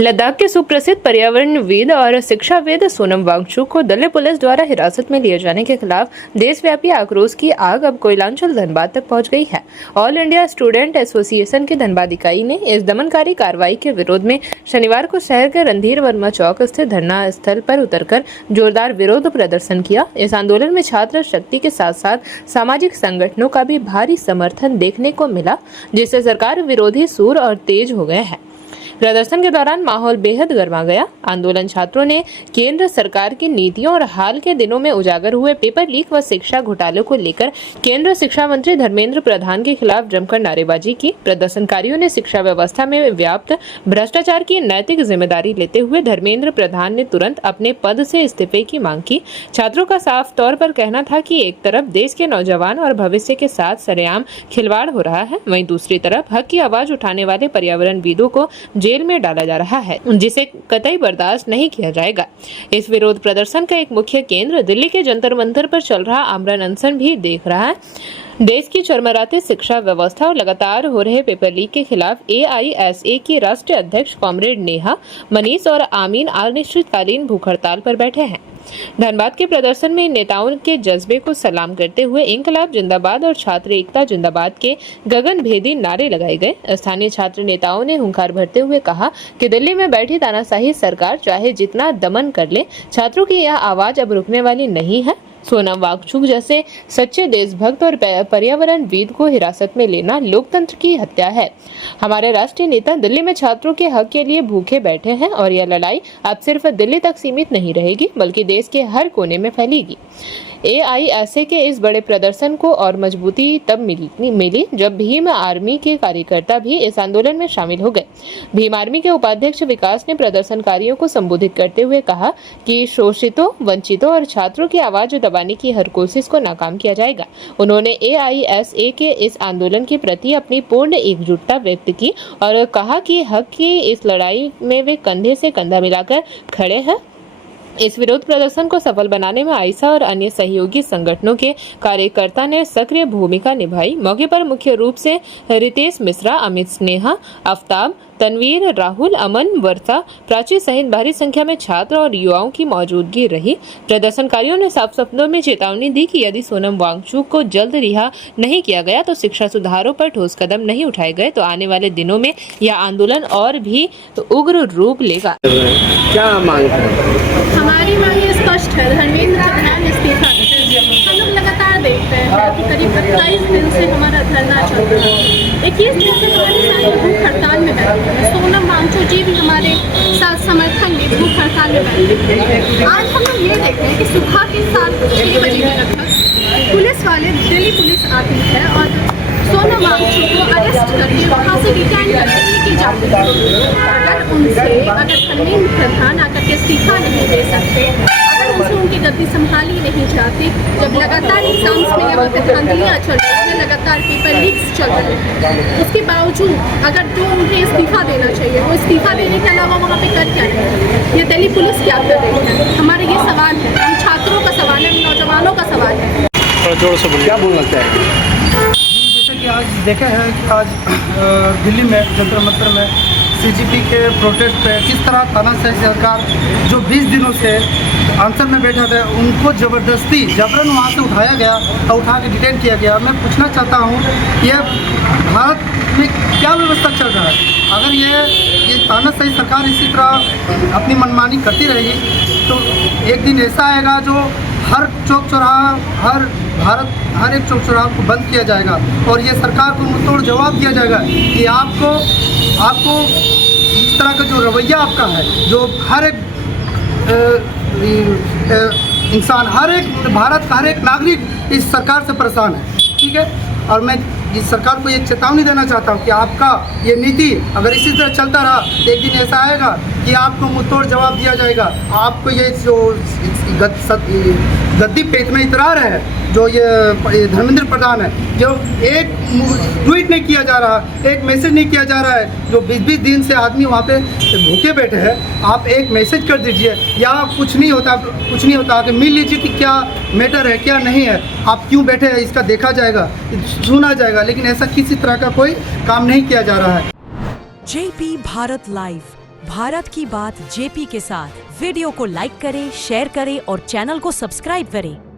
लद्दाख के सुप्रसिद्ध पर्यावरणविद और शिक्षाविद सोनम वांगचुक को दिल्ली पुलिस द्वारा हिरासत में लिए जाने के खिलाफ देशव्यापी आक्रोश की आग अब कोयलांचल धनबाद तक पहुंच गई है। ऑल इंडिया स्टूडेंट एसोसिएशन की धनबाद इकाई ने इस दमनकारी कार्रवाई के विरोध में शनिवार को शहर के रणधीर वर्मा चौक स्थित धरना स्थल पर उतरकर जोरदार विरोध प्रदर्शन किया। इस आंदोलन में छात्र शक्ति के साथ साथ सामाजिक संगठनों का भी भारी समर्थन देखने को मिला, जिससे सरकार विरोधी सूर और तेज हो गए हैं। प्रदर्शन के दौरान माहौल बेहद गर्मा गया। आंदोलन छात्रों ने केंद्र सरकार की नीतियों और हाल के दिनों में उजागर हुए पेपर लीक व शिक्षा घोटालों को लेकर केंद्र शिक्षा मंत्री धर्मेंद्र प्रधान के खिलाफ जमकर नारेबाजी की। प्रदर्शनकारियों ने शिक्षा व्यवस्था में व्याप्त भ्रष्टाचार की नैतिक जिम्मेदारी लेते हुए धर्मेंद्र प्रधान ने तुरंत अपने पद से इस्तीफे की मांग की। छात्रों का साफ तौर पर कहना था कि एक तरफ देश के नौजवान और भविष्य के साथ सरेआम खिलवाड़ हो रहा है, वहीं दूसरी तरफ हक की आवाज उठाने वाले पर्यावरणविदों को जेल में डाला जा रहा है, जिसे कतई बर्दाश्त नहीं किया जाएगा। इस विरोध प्रदर्शन का एक मुख्य केंद्र दिल्ली के जंतर मंतर पर चल रहा आमरण अनशन भी देख रहा है। देश की चरमराती शिक्षा व्यवस्था और लगातार हो रहे पेपर लीक के खिलाफ AISA की राष्ट्रीय अध्यक्ष कॉमरेड नेहा, मनीष और आमीन अनिश्चितकालीन भूख हड़ताल पर बैठे हैं। धनबाद के प्रदर्शन में नेताओं के जज्बे को सलाम करते हुए इंकलाब जिंदाबाद और छात्र एकता जिंदाबाद के गगनभेदी नारे लगाए गए। स्थानीय छात्र नेताओं ने हुंकार भरते हुए कहा कि दिल्ली में बैठी तानाशाही सरकार चाहे जितना दमन कर ले, छात्रों की यह आवाज अब रुकने वाली नहीं है। सोनम वांगचुक जैसे सच्चे देशभक्त और पर्यावरणविद को हिरासत में लेना लोकतंत्र की हत्या है। हमारे राष्ट्रीय नेता दिल्ली में छात्रों के हक के लिए भूखे बैठे हैं और यह लड़ाई अब सिर्फ दिल्ली तक सीमित नहीं रहेगी, बल्कि देश के हर कोने में फैलेगी। AISA के इस बड़े प्रदर्शन को और मजबूती तब मिली जब भीम आर्मी के कार्यकर्ता भी इस आंदोलन में शामिल हो गए। भीम आर्मी के उपाध्यक्ष विकास ने प्रदर्शनकारियों को संबोधित करते हुए कहा कि शोषितों, वंचितों और छात्रों की आवाज दबाने की हर कोशिश को नाकाम किया जाएगा। उन्होंने AISA के इस आंदोलन के प्रति अपनी पूर्ण एकजुटता व्यक्त की और कहा कि हक की इस लड़ाई में वे कंधे से कंधा मिलाकर खड़े हैं। इस विरोध प्रदर्शन को सफल बनाने में आइसा और अन्य सहयोगी संगठनों के कार्यकर्ता ने सक्रिय भूमिका निभाई। मौके पर मुख्य रूप से रितेश मिश्रा, अमित स्नेहा, आफ्ताब, तनवीर, राहुल, अमन, वर्षा, प्राची सहित भारी संख्या में छात्र और युवाओं की मौजूदगी रही। प्रदर्शनकारियों ने साफ शब्दों में चेतावनी दी कि यदि सोनम वांगचुक को जल्द रिहा नहीं किया गया तो शिक्षा सुधारों पर ठोस कदम नहीं उठाए गए तो आने वाले दिनों में यह आंदोलन और भी उग्र रूप लेगा। क्या मांग है? हमारी मांग स्पष्ट है, धर्मेंद्र प्रधान इस्तीफा। हम लोग लगातार देखते हैं कि करीब 27 दिन से हमारा धरना चल रहा है। 21 दिन से हमारे साथ भूख हड़ताल में बैठे हैं। सोनम वांगचुक जी भी हमारे साथ समर्थन में भूख हड़ताल में बैठे हैं। आज हम लोग ये देख रहे हैं कि सुबह के 6 बजे के लगभग पुलिस वाले, दिल्ली पुलिस आती है और सोनम वांगचुक को अरेस्ट करके वहाँ से डिटेन करके लेके जाते हैं। अगर धर्मेंद्र प्रधान आकर के इस्तीफा नहीं दे सकते, अगर उनसे उनकी गद्दी संभाली नहीं जाती, जब लगातार एग्जाम्स में यहाँ पे धांधलियाँ चल रही हैं, लगातार पेपर लीक्स चल रहे हैं, उसके बावजूद अगर जो उन्हें इस्तीफा देना चाहिए वो इस्तीफा देने के अलावा वहाँ पे कर क्या रहे हैं? ये दिल्ली पुलिस क्या कर रही है? हमारे ये सवाल है, हम छात्रों का सवाल है, नौजवानों का सवाल है। क्या बोलना चाहिए? जैसे कि आज देखे हैं कि आज दिल्ली में जंतर मंतर में CGP के प्रोटेस्ट पे किस तरह तानाशाही सरकार जो 20 दिनों से अनशन में बैठा था उनको जबरन वहाँ से उठाया गया और उठा के डिटेन किया गया। मैं पूछना चाहता हूँ ये भारत में क्या व्यवस्था चल रहा है? अगर ये तानाशाही सरकार इसी तरह अपनी मनमानी करती रहेगी तो एक दिन ऐसा आएगा जो हर चौक चौराहा, हर एक चौक चौराहा को बंद किया जाएगा और ये सरकार को मुंहतोड़ जवाब दिया जाएगा कि आपको इस तरह का जो रवैया आपका है, जो हर एक इंसान, भारत का हर एक नागरिक इस सरकार से परेशान है, ठीक है। और मैं इस सरकार को एक चेतावनी देना चाहता हूँ कि आपका ये नीति अगर इसी तरह चलता रहा तो एक दिन ऐसा आएगा कि आपको मुंहतोड़ जवाब दिया जाएगा। आपको ये जो गद्दी पे इतना इतरार है, जो ये धर्मेंद्र प्रधान है, जो एक ट्वीट नहीं किया जा रहा, एक मैसेज नहीं किया जा रहा है, जो 20-20 दिन से आदमी वहाँ पे भूखे बैठे हैं, आप एक मैसेज कर दीजिए या कुछ नहीं होता कि मिल लीजिए कि क्या मैटर है क्या नहीं है, आप क्यों बैठे हैं इसका देखा जाएगा, सुना जाएगा, लेकिन ऐसा किसी तरह का कोई काम नहीं किया जा रहा है। JP भारत लाइव भारत की बात जेपी के साथ वीडियो को लाइक करें, शेयर करें और चैनल को सब्सक्राइब करें।